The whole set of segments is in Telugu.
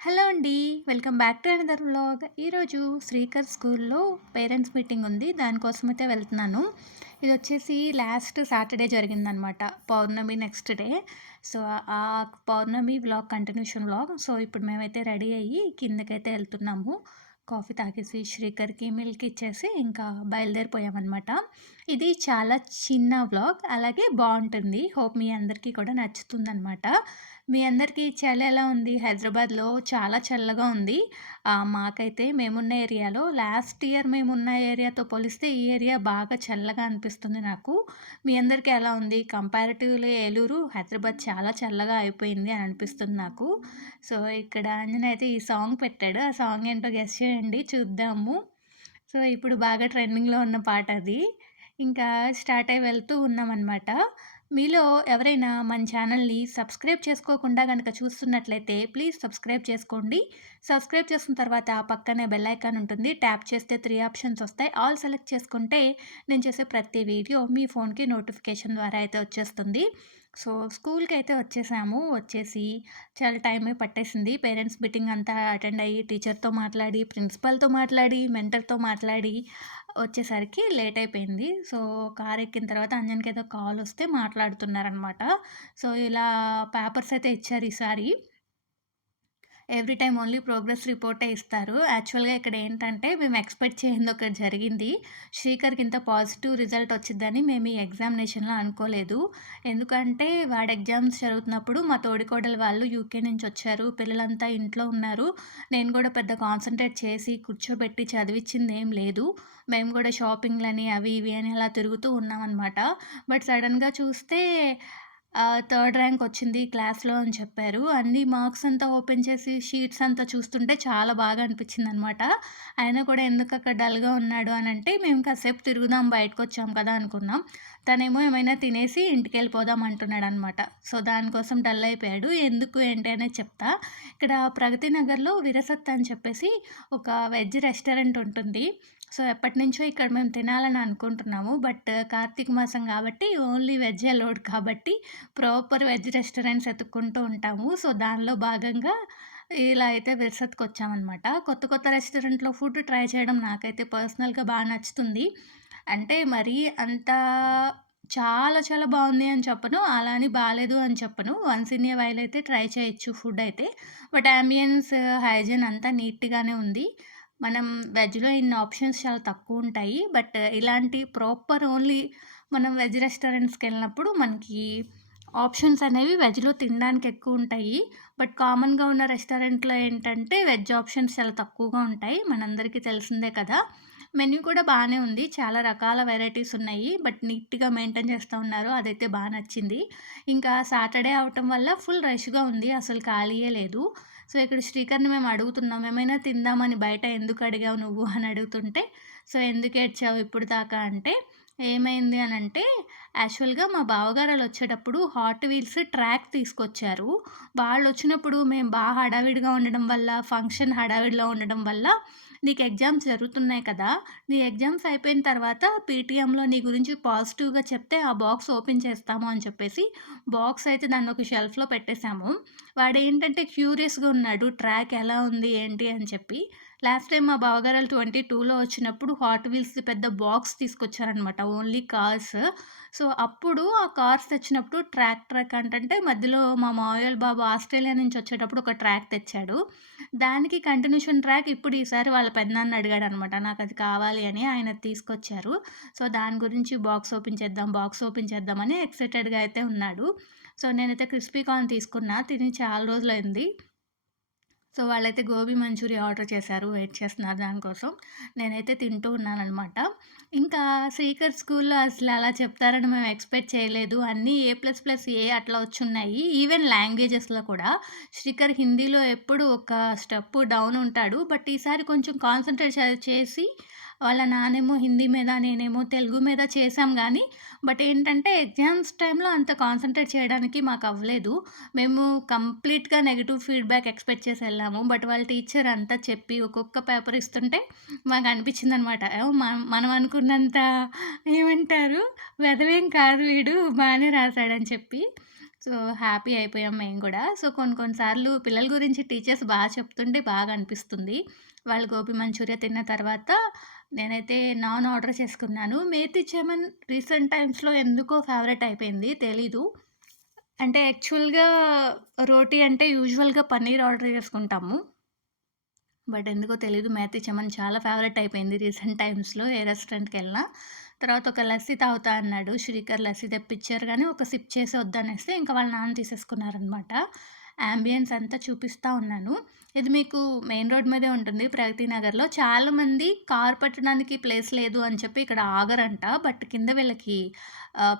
హలో అండి. Welcome back to another vlog. ఈరోజు శ్రీకర్ స్కూల్‌లో పేరెంట్స్ మీటింగ్ ఉంది. దానికోసమైతే వెళ్తున్నాను. ఇది వచ్చేసి లాస్ట్ సాటర్‌డే జరిగిందనమాట. పౌర్ణమి నెక్స్ట్ డే. సో, ఆ పౌర్ణమి వ్లాగ్ కంటిన్యూషన్ వ్లాగ్. సో, ఇప్పుడు మేమైతే రెడీ అయ్యి కిందకైతే వెళ్తున్నాము కాఫీ తాగేసి శ్రీకర్‌కి మిల్క్ ఇచ్చేసి ఇంకా బయలుదేరిపోయామనమాట. ఇది చాలా చిన్న వ్లాగ్. అలాగే బాగుంటుంది హోప్ మీ అందరికీ కూడా నచ్చుతుందనమాట. మీ అందరికీ చలి ఎలా ఉంది? హైదరాబాద్‌లో చాలా చల్లగా ఉంది. మాకైతే మేమున్న ఏరియాలో లాస్ట్ ఇయర్ మేమున్న ఏరియాతో పోలిస్తే ఈ ఏరియా బాగా చల్లగా అనిపిస్తుంది నాకు. మీ అందరికీ ఎలా ఉంది? కంపారిటివ్‌లీ ఏలూరు, హైదరాబాద్ చాలా చల్లగా అయిపోయింది అని అనిపిస్తుంది నాకు. సో, ఇక్కడ ఆంజనేయ అయితే ఈ సాంగ్ పెట్టాడు. ఆ సాంగ్ ఏంటో గెస్ చేయండి చూద్దాము. సో, ఇప్పుడు బాగా ట్రెండింగ్‌లో ఉన్న పాట అది. ఇంకా స్టార్ట్ అయి వెళ్తూ ఉన్నామన్నమాట మీలో ఎవరైనా మన ఛానల్‌ని సబ్స్క్రైబ్ చేసుకోకుండా కనుక చూస్తున్నట్లయితే ప్లీజ్ సబ్స్క్రైబ్ చేసుకోండి. సబ్స్క్రైబ్ చేసిన తర్వాత పక్కనే బెల్ ఐకాన్ ఉంటుంది. ట్యాప్ చేస్తే త్రీ ఆప్షన్స్ వస్తాయి. ఆల్ సెలెక్ట్ చేసుకుంటే నేను చేసే ప్రతి వీడియో మీ ఫోన్‌కి నోటిఫికేషన్ ద్వారా అయితే వచ్చేస్తుంది. సో, స్కూల్కి అయితే వచ్చేసాము. వచ్చేసి చాలా టైమే పట్టేసింది. పేరెంట్స్ మీటింగ్ అంతా అటెండ్ అయ్యి, టీచర్‌తో మాట్లాడి, ప్రిన్సిపల్‌తో మాట్లాడి, మెంటర్‌తో మాట్లాడి వచ్చేసరికి లేట్ అయిపోయింది. సో, కార్ ఎక్కిన తర్వాత అంజన్‌కి ఏదో కాల్ వస్తే మాట్లాడుతున్నారనమాట. సో, ఇలా పేపర్స్ అయితే ఇచ్చారు ఈసారి. ఎవ్రీ టైం ఓన్లీ ప్రోగ్రెస్ రిపోర్టే ఇస్తారు. యాక్చువల్‌గా ఇక్కడ ఏంటంటే మేము ఎక్స్‌పెక్ట్ చేయింది ఒకటి జరిగింది. శ్రీకర్‌కి ఇంత పాజిటివ్ రిజల్ట్ వచ్చిద్దని మేము ఈ ఎగ్జామినేషన్‌లో అనుకోలేదు. ఎందుకంటే వాడు ఎగ్జామ్స్ జరుగుతున్నప్పుడు మా తోడికోడలు వాళ్ళు యూకే నుంచి వచ్చారు. పిల్లలంతా ఇంట్లో ఉన్నారు. నేను కూడా పెద్ద కాన్సన్ట్రేట్ చేసి కూర్చోబెట్టి చదివించింది ఏం లేదు. మేము కూడా షాపింగ్‌లని అవి ఇవి అని అలా తిరుగుతూ ఉన్నామన్నమాట బట్ సడన్గా చూస్తే థర్డ్ ర్యాంక్ వచ్చింది క్లాస్‌లో అని చెప్పారు. అన్ని మార్క్స్ అంతా ఓపెన్ చేసి షీట్స్ అంతా చూస్తుంటే చాలా బాగా అనిపించిందనమాట. ఆయన కూడా ఎందుకు అక్కడ డల్‌గా ఉన్నాడు అని అంటే మేము కాసేపు తిరుగుదాం బయటకు వచ్చాం కదా అనుకున్నాం. తనేమో ఏమైనా తినేసి ఇంటికెళ్ళిపోదాం అంటున్నాడనమాట. సో, దానికోసం డల్ అయిపోయాడు. ఎందుకు ఏంటి అనేది చెప్తా. ఇక్కడ ప్రగతి నగర్‌లో విరసత్ అని చెప్పేసి ఒక వెజ్ రెస్టారెంట్ ఉంటుంది. సో, ఎప్పటినుంచో ఇక్కడ మేము తినాలని అనుకుంటున్నాము. బట్ కార్తీక మాసం కాబట్టి ఓన్లీ వెజ్ అలౌడ్ కాబట్టి ప్రాపర్ వెజ్ రెస్టారెంట్స్ వెతుక్కుంటూ ఉంటాము. సో, దానిలో భాగంగా ఇలా అయితే విరసత్‌కొచ్చామనమాట. కొత్త కొత్త రెస్టారెంట్‌లో ఫుడ్ ట్రై చేయడం నాకైతే పర్సనల్‌గా బాగా నచ్చుతుంది. అంటే మరీ అంత చాలా చాలా బాగుంది అని చెప్పను. అలా అని బాగాలేదు అని చెప్పను. వన్స్ ఇన్ ఏ వైల్ అయితే ట్రై చేయొచ్చు ఫుడ్ అయితే. బట్ అంబియన్స్ హైజీన్ అంతా నీట్‌గానే ఉంది. మనం వెజ్‌లో ఇన్ని ఆప్షన్స్ చాలా తక్కువ ఉంటాయి బట్ ఇలాంటి ప్రాపర్ ఓన్లీ మనం వెజ్ రెస్టారెంట్స్కి వెళ్ళినప్పుడు మనకి ఆప్షన్స్ అనేవి వెజ్‌లో తినడానికి ఎక్కువ ఉంటాయి బట్ కామన్‌గా ఉన్న రెస్టారెంట్‌లో ఏంటంటే వెజ్ ఆప్షన్స్ చాలా తక్కువగా ఉంటాయి. మనందరికీ తెలిసిందే కదా! మెన్యూ కూడా బాగానే ఉంది. చాలా రకాల వెరైటీస్ ఉన్నాయి. బట్ నీట్‌గా మెయింటైన్ చేస్తూ ఉన్నారు. అదైతే బాగా నచ్చింది. ఇంకా సాటర్‌డే అవటం వల్ల ఫుల్ రష్‌గా ఉంది. అసలు ఖాళీయే లేదు. సో, ఇక్కడ శ్రీకర్‌ని మేము అడుగుతున్నాం. "ఏమైనా తిందామని బయట ఎందుకు అడిగావు నువ్వు" అని అడుగుతుంటే, "సో, ఎందుకు ఏడ్చావు ఇప్పుడు దాకా" అంటే, ఏమైంది అని అంటే యాక్చువల్‌గా మా బావగారు వాళ్ళు వచ్చేటప్పుడు హాట్ వీల్స్ ట్రాక్ తీసుకొచ్చారు. వాళ్ళు వచ్చినప్పుడు మేము బాగా హడావిడిగా ఉండడం వల్ల, ఫంక్షన్ హడావిడిలో ఉండడం వల్ల, "నీకు ఎగ్జామ్స్ జరుగుతున్నాయి కదా! నీ ఎగ్జామ్స్ అయిపోయిన తర్వాత పీటీఎంలో నీ గురించి పాజిటివ్‌గా చెప్తే ఆ బాక్స్ ఓపెన్ చేస్తాము" అని చెప్పేసి బాక్స్ అయితే దాన్ని ఒక షెల్ఫ్‌లో పెట్టేసాము. వాడేంటంటే క్యూరియస్‌గా ఉన్నాడు. ట్రాక్ ఎలా ఉంది? ఏంటి? అని చెప్పి. లాస్ట్ టైమ్ మా బావగారు ట్వంటీ టూలో వచ్చినప్పుడు హాట్ వీల్స్ పెద్ద బాక్స్ తీసుకొచ్చారనమాట. Only cars. సో, అప్పుడు ఆ కార్స్ తెచ్చినప్పుడు ట్రాక్ ట్రాక్ అంటంటే మధ్యలో మా మావయ్య బాబు ఆస్ట్రేలియా నుంచి వచ్చేటప్పుడు ఒక ట్రాక్ తెచ్చాడు. దానికి కంటిన్యూషన్ ట్రాక్ ఇప్పుడు ఈసారి వాళ్ళ పెదనాన్న నాకు అది కావాలి అని. ఆయన తీసుకొచ్చారు. సో, దాని గురించి బాక్స్ ఓపెన్ చేద్దాం, బాక్స్ ఓపెన్ చేద్దామని ఎక్సైటెడ్‌గా అయితే ఉన్నాడు. సో, నేనైతే క్రిస్పీ కార్న్ తీసుకున్నా. తిని చాలా రోజులైంది. సో, వాళ్ళైతే గోబీ మంచూరియా ఆర్డర్ చేశారు. వెయిట్ చేస్తున్నారు దానికోసం. నేనైతే తింటూ ఉన్నానమాట ఇంకా శ్రీకర్ స్కూల్‌లో అసలు అలా చెప్తారని మేము ఎక్స్‌పెక్ట్ చేయలేదు. అన్నీ ఏ ప్లస్ ప్లస్ ఏ అట్లా వచ్చున్నాయి. ఈవెన్ లాంగ్వేజెస్‌లో కూడా. శ్రీకర్ హిందీలో ఎప్పుడు ఒక స్టెప్ డౌన్ ఉంటాడు. బట్ ఈసారి కొంచెం కాన్సన్ట్రేట్ చేసి వాళ్ళ నానేమో హిందీ మీద, నేనేమో తెలుగు మీద చేశాం కానీ బట్ ఏంటంటే ఎగ్జామ్స్ టైంలో అంత కాన్సన్ట్రేట్ చేయడానికి మాకు అవ్వలేదు. మేము కంప్లీట్‌గా నెగెటివ్ ఫీడ్‌బ్యాక్ ఎక్స్‌పెక్ట్ చేసి వెళ్ళాము. బట్ వాళ్ళ టీచర్ అంతా చెప్పి ఒక్కొక్క పేపర్ ఇస్తుంటే మాకు అనిపించింది అనమాట మనం అనుకున్నంత ఏమంటారు? వెదవేం కాదు వీడు బాగానే రాసాడని చెప్పి. సో, హ్యాపీ అయిపోయాం మేము కూడా సో, కొన్ని కొన్నిసార్లు పిల్లల గురించి టీచర్స్ బాగా చెప్తుంటే బాగా అనిపిస్తుంది. వాళ్ళు గోబీ మంచూరియా తిన్న తర్వాత నేనైతే నాన్ ఆర్డర్ చేసుకున్నాను. మేతి చమన్ రీసెంట్ టైమ్స్‌లో ఎందుకో ఫేవరెట్ అయిపోయింది తెలీదు. అంటే యాక్చువల్‌గా రోటీ అంటే యూజువల్‌గా పన్నీర్ ఆర్డర్ చేసుకుంటాము. బట్ ఎందుకో తెలీదు మేతి చమన్ చాలా ఫేవరెట్ అయిపోయింది రీసెంట్ టైమ్స్‌లో ఏ రెస్టారెంట్కి వెళ్ళినా తర్వాత ఒక లస్సీ తాగుతా అన్నాడు. శ్రీకర్ లస్సీ తెప్పించారు కానీ ఒక సిప్ చేసి వద్దనేస్తే ఇంకా వాళ్ళ నాన్న తీసేసుకున్నారనమాట. యాంబియన్స్ అంతా చూపిస్తూ ఉన్నాను. ఇది మీకు మెయిన్ రోడ్ మీదే ఉంటుంది ప్రగతి నగర్‌లో. చాలామంది కార్ పెట్టడానికి ప్లేస్ లేదు అని చెప్పి ఇక్కడ ఆగరంట. బట్ కింద వీళ్ళకి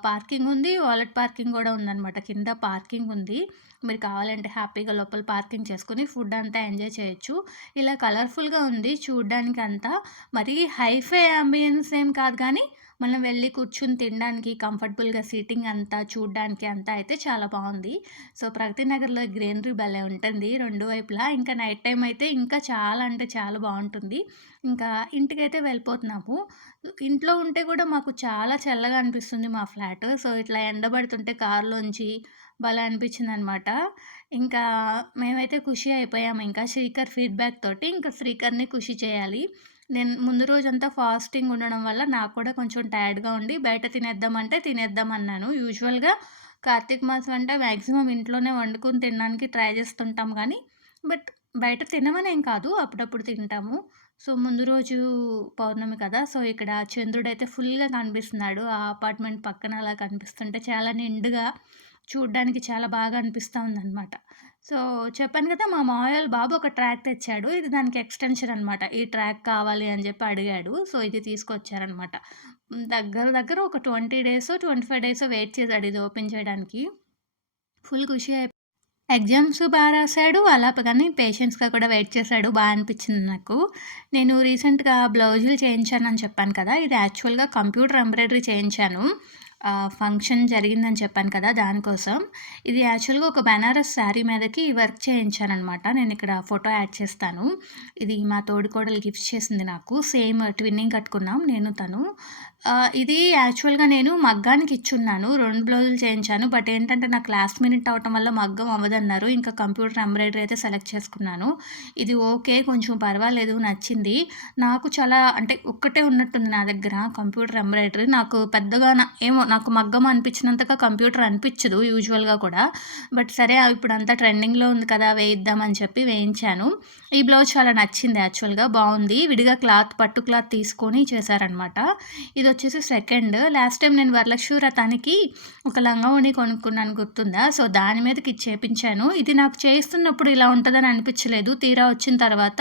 పార్కింగ్ ఉంది. వాలెట్ పార్కింగ్ కూడా ఉందనమాట. కింద పార్కింగ్ ఉంది. మీరు కావాలంటే హ్యాపీగా లోపల పార్కింగ్ చేసుకుని ఫుడ్ అంతా ఎంజాయ్ చేయొచ్చు. ఇలా కలర్‌ఫుల్‌గా ఉంది చూడడానికి అంతా. మరీ హైఫై అంబియన్స్ ఏం కాదు కానీ మనం వెళ్ళి కూర్చొని తినడానికి కంఫర్టబుల్‌గా సీటింగ్ అంతా చూడడానికి అంతా అయితే చాలా బాగుంది సో, ప్రగతి నగర్‌లో గ్రీనరీ భలే ఉంటుంది రెండు వైపులా. ఇంకా నైట్ టైం అయితే ఇంకా చాలా అంటే చాలా బాగుంటుంది ఇంకా ఇంటికైతే వెళ్ళిపోతున్నాము. ఇంట్లో ఉంటే కూడా మాకు చాలా చల్లగా అనిపిస్తుంది మా ఫ్లాట్. సో, ఇట్లా ఎండబడుతుంటే కార్‌లోంచి భలే అనిపించిందనమాట. ఇంకా మేమైతే ఖుషి అయిపోయాము ఇంకా శ్రీకర్ ఫీడ్‌బ్యాక్ తోటి. ఇంకా శ్రీకర్‌ని ఖుషి చేయాలి. నేను ముందు రోజంతా ఫాస్టింగ్ ఉండడం వల్ల నాకు కూడా కొంచెం టైర్డ్‌గా ఉండి బయట తినేద్దామంటే తినేద్దామన్నాను. యూజువల్‌గా కార్తీక మాసం అంటే మ్యాక్సిమం ఇంట్లోనే వండుకొని తినడానికి ట్రై చేస్తుంటాం కానీ బట్ బయట తినమనేం కాదు. అప్పుడప్పుడు తింటాము. సో, ముందు రోజు పౌర్ణమి కదా! సో, ఇక్కడ చంద్రుడైతే ఫుల్‌గా కనిపిస్తున్నాడు. ఆ అపార్ట్‌మెంట్ పక్కన అలా కనిపిస్తుంటే చాలా నిండుగా చూడ్డానికి చాలా బాగా అనిపిస్తూ ఉందనమాట. సో, చెప్పాను కదా! మా మాయల్ బాబు ఒక ట్రాక్ తెచ్చాడు. ఇది దానికి ఎక్స్‌టెన్షన్ అనమాట. ఈ ట్రాక్ కావాలి అని చెప్పి అడిగాడు. సో, ఇది తీసుకొచ్చారనమాట. దగ్గర దగ్గర ఒక twenty days twenty five days wait చేసాడు ఇది ఓపెన్ చేయడానికి. ఫుల్ ఖుషి అయి ఎగ్జామ్స్ బాగా రాసాడు. అలా కానీ పేషెన్స్‌గా కూడా వెయిట్ చేసాడు. బాగా అనిపించింది నాకు. నేను రీసెంట్‌గా బ్లౌజులు చేయించానని చెప్పాను కదా! ఇది యాక్చువల్‌గా కంప్యూటర్ ఎంబ్రాయిడరీ చేయించాను. ఫంక్షన్ జరిగిందని చెప్పాను కదా! దానికోసం. ఇది యాక్చువల్‌గా ఒక బెనారస్ శారీ మీదకి వర్క్ చేయించానమాట నేను ఇక్కడ ఫోటో యాడ్ చేస్తాను. ఇది మా తోడికోడలు గిఫ్ట్ చేసింది నాకు. సేమ్ ట్విన్నింగ్ కట్టుకున్నాం నేను తను. ఇది యాక్చువల్‌గా నేను మగ్గానికి ఇచ్చున్నాను. రెండు బ్లౌజులు చేయించాను. బట్ ఏంటంటే నాకు లాస్ట్ మినిట్ అవటం వల్ల మగ్గం అవ్వదన్నారు. ఇంకా కంప్యూటర్ ఎంబ్రాయిడరీ అయితే సెలెక్ట్ చేసుకున్నాను. ఇది ఓకే. కొంచెం పర్వాలేదు నచ్చింది. నాకు చాలా అంటే ఒక్కటే ఉన్నట్టుంది నా దగ్గర కంప్యూటర్ ఎంబ్రాయిడరీ. నాకు పెద్దగా ఏమో నాకు మగ్గం అనిపించినంతగా కంప్యూటర్ అనిపించదు యూజువల్‌గా కూడా. బట్ సరే ఇప్పుడు అంతా ట్రెండింగ్‌లో ఉంది కదా! వేయిద్దాం అని చెప్పి వేయించాను. ఈ బ్లౌజ్ చాలా నచ్చింది యాక్చువల్‌గా బాగుంది విడిగా క్లాత్ పట్టు క్లాత్ తీసుకొని చేశారనమాట. ఇదొచ్చేసి సెకండ్. లాస్ట్ టైం నేను వరలక్ష్మి రథానికి ఒక లంగా ఓణి కొనుక్కున్నాను గుర్తుందా? సో, దాని మీదకి చేపించాను. ఇది నాకు చేస్తున్నప్పుడు ఇలా ఉంటుందని అనిపించలేదు. తీరా వచ్చిన తర్వాత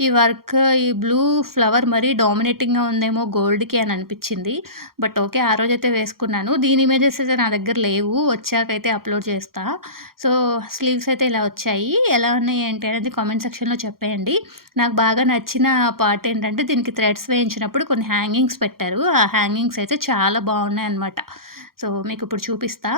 ఈ వర్క్ ఈ బ్లూ ఫ్లవర్ మరీ డామినేటింగ్‌గా ఉందేమో గోల్డ్‌కి అని అనిపించింది. But okay. ఆ రోజైతే వేసుకున్నాను. దీని ఇమేజెస్ అయితే నా దగ్గర లేవు. వచ్చాకైతే అప్‌లోడ్ చేస్తా. సో, స్లీవ్స్ అయితే ఇలా వచ్చాయి. ఎలా ఉన్నాయి ఏంటి అనేది కామెంట్ సెక్షన్‌లో చెప్పేయండి. నాకు బాగా నచ్చిన పార్ట్ ఏంటంటే దీనికి థ్రెడ్స్ వేయించినప్పుడు కొన్ని హ్యాంగింగ్స్ పెట్టారు. ఆ హ్యాంగింగ్స్ అయితే చాలా బాగున్నాయి అనమాట సో, మీకు ఇప్పుడు చూపిస్తా.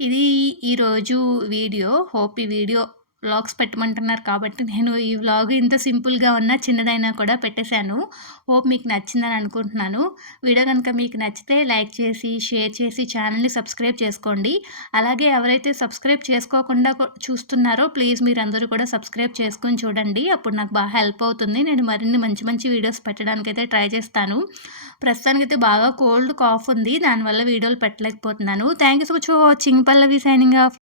ఇది ఈరోజు వీడియో. హోప్ ఈ వీడియో వ్లాగ్స్ పెట్టమంటున్నారు కాబట్టి నేను ఈ వ్లాగ్ ఇంత సింపుల్‌గా ఉన్నా చిన్నదైనా కూడా పెట్టేశాను. హోప్ మీకు నచ్చిందని అనుకుంటున్నాను. వీడియో గనుక మీకు నచ్చితే లైక్ చేసి, షేర్ చేసి ఛానల్ని సబ్స్క్రైబ్ చేసుకోండి. అలాగే ఎవరైతే సబ్స్క్రైబ్ చేసుకోకుండా చూస్తున్నారో ప్లీజ్ మీరందరూ కూడా సబ్స్క్రైబ్ చేసుకొని చూడండి. అప్పుడు నాకు బాగా హెల్ప్ అవుతుంది. నేను మరిన్ని మంచి మంచి వీడియోస్ పెట్టడానికైతే ట్రై చేస్తాను. ప్రస్తుతానికైతే బాగా కోల్డ్, కాఫ్ ఉంది. దానివల్ల వీడియోలు పెట్టలేకపోతున్నాను. Thank you so much for watching. Pallavi signing off.